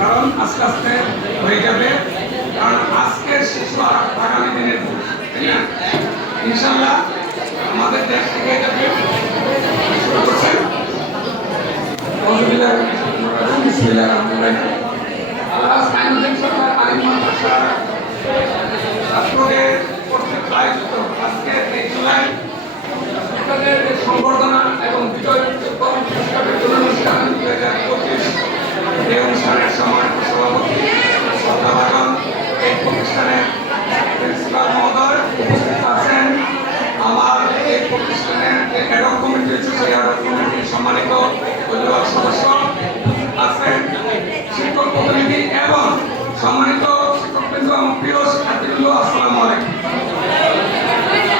কারণ আস্তে আস্তে হয়ে যাবে, কারণ আজকের শিশু আর আগামী দিনের তাই না? ইনশাল্লাহ আমাদের দেশ থেকে যাবে। শুরু করছেন ছাত্রদের কর্তৃক আয়োজিত আজকের এই জুলাই ছাত্রদের সংবর্ধনা এবং বিজয় অনুষ্ঠান 2025 এই অনুষ্ঠানের সময় সভাপতি শ্রদ্ধাভাজন এই প্রতিষ্ঠানের প্রিন্সিপাল মহোদয় উপস্থিত আছেন। আমার এই প্রতিষ্ঠানের যে অ্যাডক কমিটি আছে সেই অ্যাডক কমিটির সম্মানিত অভিভাবক সদস্য আছেন, শিক্ষক প্রতিনিধি এবং সম্মানিত শিক্ষকবৃন্দ এবং প্রিয় শিক্ষার্থীবৃন্দ, আসসালামু আলাইকুম।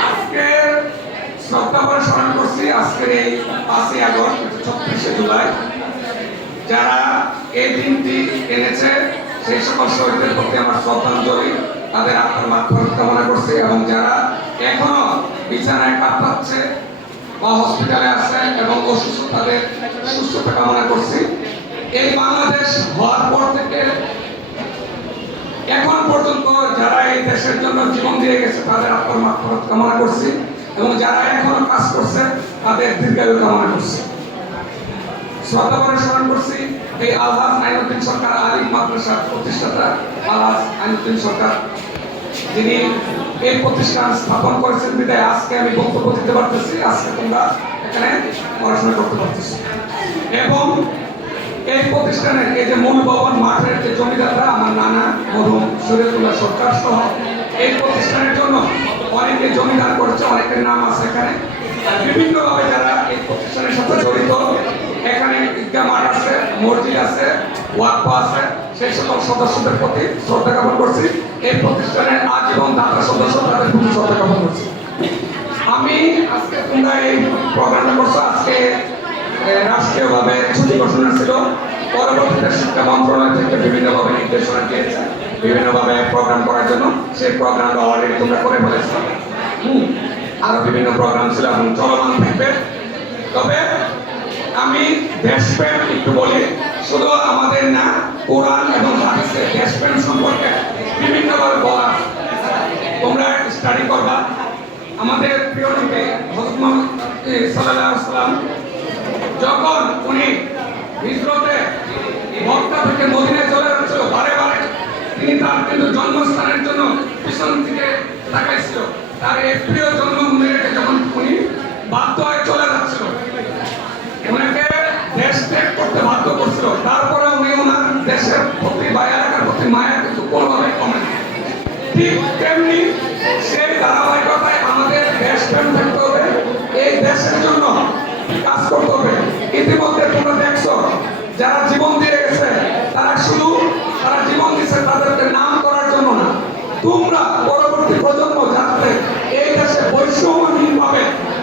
আজকের শ্রদ্ধাভরে স্মরণ করছি আজকের এই 5ই আগস্ট 36শে জুলাই যারা এই দিনটি এনেছে সেই সকল শহীদদের প্রতি আমার শ্রদ্ধাঞ্জলি, তাদের আত্মার মাগফিরাত কামনা করছি এবং যারা এখনো বিছানায় কাতরাচ্ছে বা হসপিটালে আছে এবং অসুস্থ তাদের সুস্থতা কামনা করছি। এই বাংলাদেশ হওয়ার পর থেকে এখন পর্যন্ত যারা এই দেশের জন্য জীবন দিয়ে গেছে তাদের আত্মার মাগফিরাত কামনা করছি এবং যারা এখনো কাজ করছে তাদের দীর্ঘায়ু কামনা করছি। শ্রদ্ধাভরে স্মরণ করছি এই আলহাজ আইনুদ্দিন সরকার আলিম মাদ্রাসার প্রতিষ্ঠাতা আলহাজ আইনুদ্দিন সরকার, যিনি এই প্রতিষ্ঠান স্থাপন করেছেন বিদায় আজকে আমি বক্তব্য দিতে পারতেছি, আজকে তোমরা এখানে পড়াশোনা করতে পারতেছি। এবং এই প্রতিষ্ঠানের এই যে মূল ভবন মাঠের যে জমিদাররা আমার নানা মরহুম শরীয়তুল্লাহ সরকার সহ এই প্রতিষ্ঠানের জন্য অনেকে জমিদার করেছে, অনেকের নাম আছে এখানে। বিভিন্নভাবে যারা এই প্রতিষ্ঠানের সাথে জড়িত, এখানে ঈদগাহ মাঠ আছে, মসজিদ আছে, ওয়াকফ আছে, সেই সকল সদস্যদের প্রতি শ্রদ্ধা জ্ঞাপন করছি। এই প্রতিষ্ঠানের আজীবন দাতা সদস্য তাদের প্রতি শ্রদ্ধা জ্ঞাপন করছি। আমি আজকে তোমরা এই প্রোগ্রামটা করছো, আজকে রাষ্ট্রীয়ভাবে ছুটি ঘোষণা ছিল, পরবর্তীতে শিক্ষা মন্ত্রণালয় থেকে বিভিন্নভাবে নির্দেশনা দিয়েছে বিভিন্নভাবে প্রোগ্রাম করার জন্য। সেই প্রোগ্রামটা অলরেডি তোমরা করে ফেলেছ। আরো বিভিন্ন প্রোগ্রাম ছিল এবং চলমান থাকবে। তবে আমি দেশপ্রেম একটু বলি, শুধু আমাদের না, কোরআন এবং হাদিসের দেশপ্রেম সম্পর্কে বিভিন্নভাবে বলা, তোমরা স্টাডি করবা। আমাদের প্রিয় নবী হযরত মুহাম্মদ সাল্লাল্লাহু আলাইহি ওয়াসাল্লাম যখন উনি হিজরতে মক্কা থেকে মদিনায় চলে যাচ্ছিল, বারে বারে তিনি তার কিন্তু জন্মস্থানের জন্য পিছন দিকে তাকাইছিল। তার এই প্রিয় জন্মভূমি রেখে যখন উনি বাধ্য হয়ে চলে যাচ্ছিল, ওনাকে দেশ ত্যাগ করতে বাধ্য করছিল, তারপরে উনি ওনার দেশের প্রতি বা এলাকার প্রতি মায়া কিন্তু কোনোভাবে কমে না। ঠিক তেমনি সেই ধারাবাহিকতায় আমাদের দেশপ্রেম থাকতে হবে, এই দেশের জন্য কাজ করতে হবে। ইতিমধ্যে তোমরা দেখছো যারা জীবন দিয়ে গেছে তারা শুধু তারা জীবন দিচ্ছে তাদেরকে নাম করার জন্য না, তোমরা পরবর্তী প্রজন্ম যাতে এই দেশে বৈষম্যহীনভাবে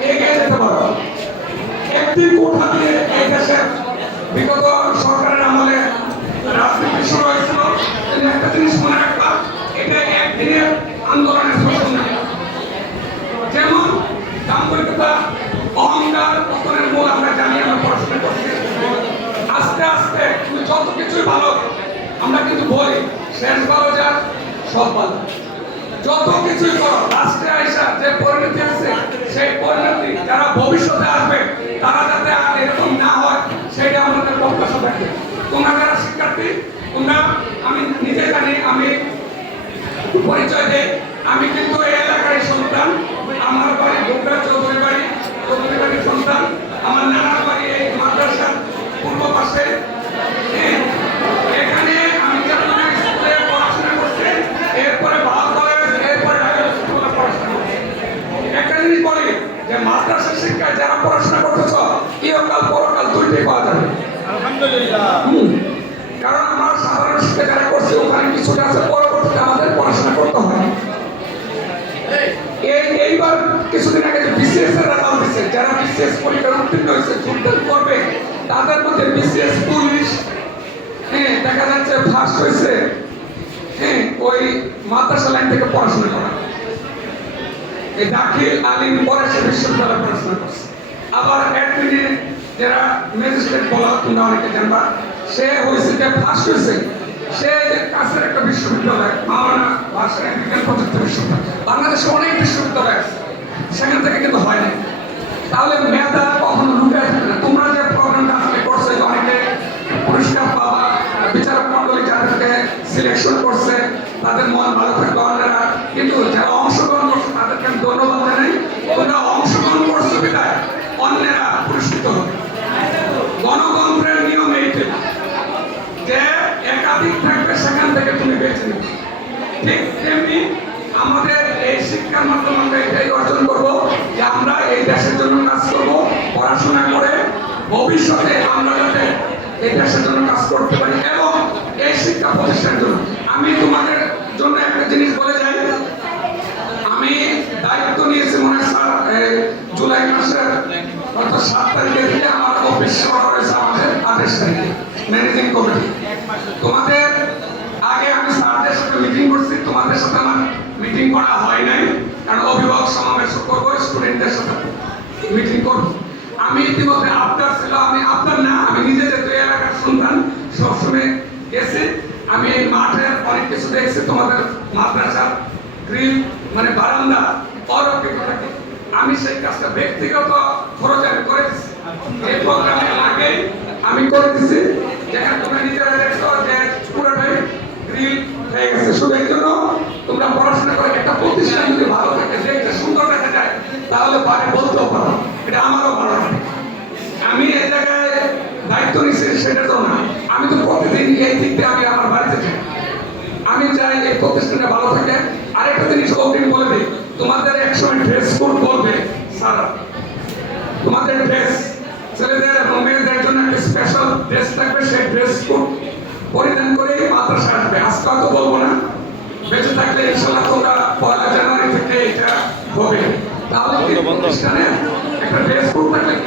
এগিয়ে যেতে পারো। একটি কোঠা দিয়ে এই দেশে বিগত সরকারের আমলে রাজনীতি শুরু হয়েছিল, কিন্তু একটা জিনিস মনে রাখবা, এটা একদিনের আন্দোলনের ফসল না। যেমন দাম্ভিকতা, অহংকার, পতনের মূল আমরা জানি, আমরা পড়াশোনা করছি। আস্তে আস্তে তুমি যত কিছুই ভালো, আমরা কিন্তু বলি শেষ ভালো যাক সব ভালো, যত কিছুই করো লাস্টে আইসা যে পরিণতি আছে সেই পরিণতি যারা ভবিষ্যতে আসবে তারা যাতে আর এরকম না হয় সেটা আমাদের প্রত্যাশা থাকে। তোমরা যারা শিক্ষার্থী, তোমরা, আমি নিজে জানি, আমি পরিচয় দেই, আমি কিন্তু এই এলাকার সন্তান। আমার বাড়ি বগুড়া চৌধুরী বাড়ির সন্তান। আমার নানার বাড়ি এই মাদ্রাসার পূর্ব পাশে। এখানে আমি চট্টগ্রাম স্কুলে পড়াশোনা করছি, এরপরে ভারত কলেজ, এরপরে ঢাকা স্কুলে পড়াশোনা করছি। একটা জিনিস বলি যে মাদ্রাসা শিক্ষায় যারা পড়াশোনা করতেছ, ইহকাল পরকাল দুইটাই পাওয়া যাবে আলহামদুলিল্লাহ। কারণ আমার সাধারণ শিক্ষা যারা করছে ওখানে কিছুটা আছে, পরবর্তীতে আমাদের পড়াশোনা করতে হয়। এইবার কিছুদিন আগে বিসিএস এর রেজাল্ট দিচ্ছে, যারা বিসিএস পরীক্ষায় উত্তীর্ণ হয়েছে যোগদান করবে তাদের মধ্যে বিসিএস পুলিশ দেখা যাচ্ছে ফার্স্ট হয়েছে, ওই মাদ্রাসা লাইন থেকে পড়াশোনা করা। এই দাখিল আলিম পরে সে বিশ্ববিদ্যালয়ে পড়াশোনা করছে। আবার অ্যাডমিনে যারা ম্যাজিস্ট্রেট বলা তোমরা অনেকে জানবা, সে হয়েছে যে ফার্স্ট হয়েছে তাদের মন ভালো থাকবে অন্যরা। কিন্তু যারা অংশগ্রহণ করছে তাদেরকে আমি ধন্যবাদ জানাই। তোমরা অংশগ্রহণ করছো বিধায় অন্যেরা পুরস্কৃত হবে। গণতন্ত্রের নিয়ম এইটা যে একাধিক থাকবে, সেখান থেকে তুমি বেছে নিবে। ঠিক তেমনি আমাদের এই শিক্ষার মাধ্যমে আমরা এটাই অর্জন করবো যে আমরা এই দেশের জন্য কাজ করব, পড়াশোনা করে ভবিষ্যতে আমরা যাতে এই দেশের জন্য কাজ করতে পারি এবং এই শিক্ষা প্রতিষ্ঠানের জন্য। আমি তোমাদের জন্য একটা জিনিস বলে যাই, আমি দায়িত্ব নিয়েছি মনে হয় স্যার জুলাই মাসের অর্থাৎ 7 তারিখে থেকে আমার অফিস করা হয়েছে আমাদের 28 তারিখে ম্যানেজিং কমিটি। তোমাদের আগে আমি স্যারদের সাথে মিটিং করছি, তোমাদের সাথে আমার মিটিং করা হয় নাই, কারণ অভিভাবক সমাবেশ করবো, স্টুডেন্টদের সাথে মিটিং করবো। আমি ইতিমধ্যে আপনার ছিল, আমি আপনার না, আমি নিজে যে দুই এলাকার সন্তান সবসময় গেছি। আমি এই মাঠের অনেক কিছু দেখছি, তোমাদের মাদ্রাসার গ্রিল মানে বারান্দা অরক্ষিত। আমি সেই কাজটা ব্যক্তিগত খরচে আমি করে দিচ্ছি। এই প্রোগ্রামের আগে আমি করে দিচ্ছি, যেখানে তোমরা নিজেরা দেখছো যে পুরোটাই গ্রিল হয়ে গেছে। শুধু এই জন্য তোমরা পড়াশোনা করে একটা প্রতিষ্ঠান যদি ভালো থাকে, দেখতে সুন্দর দেখা যায়, তাহলে পারে বলতেও পারো এটা আমারও ভালো লাগে। আমি এই জায়গায় দায়িত্ব নিচ্ছি সেটা তো না, আমি তো প্রতিদিন এই দিক দিয়ে আমি আমার বাড়িতে যাই। আমি চাই এই প্রতিষ্ঠানটা ভালো থাকে। আরেকটা জিনিস অগ্রিম বলে দিই, তোমাদের একসময় ড্রেস কোড বলবে স্যার, তোমাদের ড্রেস ছেলেদের এবং মেয়েদের জন্য একটা স্পেশাল ড্রেস থাকবে, সেই ড্রেস কোড পরিধান করে মাদ্রাসা আসবে। আজকে তো বলবো না, বেঁচে থাকলে ইনশাল্লাহ তোমরা 1 জানুয়ারি থেকে এটা হবে। তাহলে প্রতিষ্ঠানে একটা ড্রেস কোড থাকলে